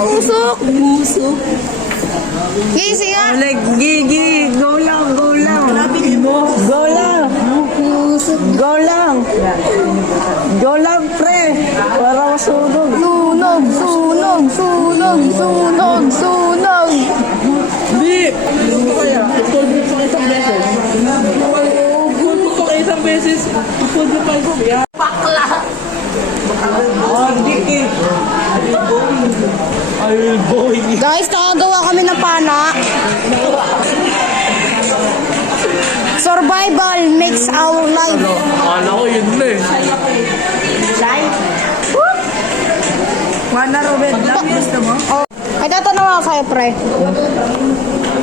Usok. Usok. Gising nga. Like, gigi. Go lang, go lang. Go lang. Go lang. Go lang, pre. Para masunog. Sunog, sunog, sunog, sunog, sunog. Hindi. Gusto kaya. Ipod mo pa isang beses. Ipod mo pa isang beses. Ipod mo pa isang beses. Bakla. Oh, dikit. I will boy. Guys, nakagawa kami ng pana. Survival makes our life. Akala ko yun na eh. Mana Robin, lang gusto mo? Oh. Ay, tatanong ako kayo, pre.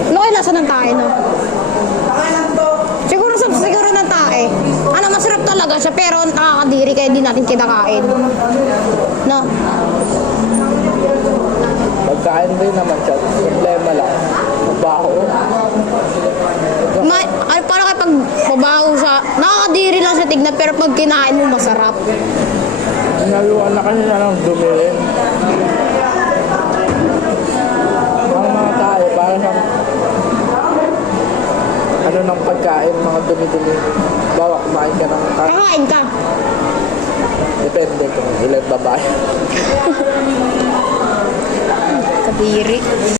Ano kayo lasa ng tae, no? Siguro ng tae. Ano, masarap talaga siya, pero nakakadiri kaya di natin kinakain. No? Pagkain din naman siya. Problema lang. Mabaho. Ay, para kapag mabaho siya, nakakadiri lang siya tignan, pero pag kinain mo, masarap. Naluan na kasi na lang dumirin. Mga tayo, parang siyang ano ng pagkain, mga dumi-dumi. Bawa, kumain ka ng Kakain ka. depende kung ilan babae. Kadiri.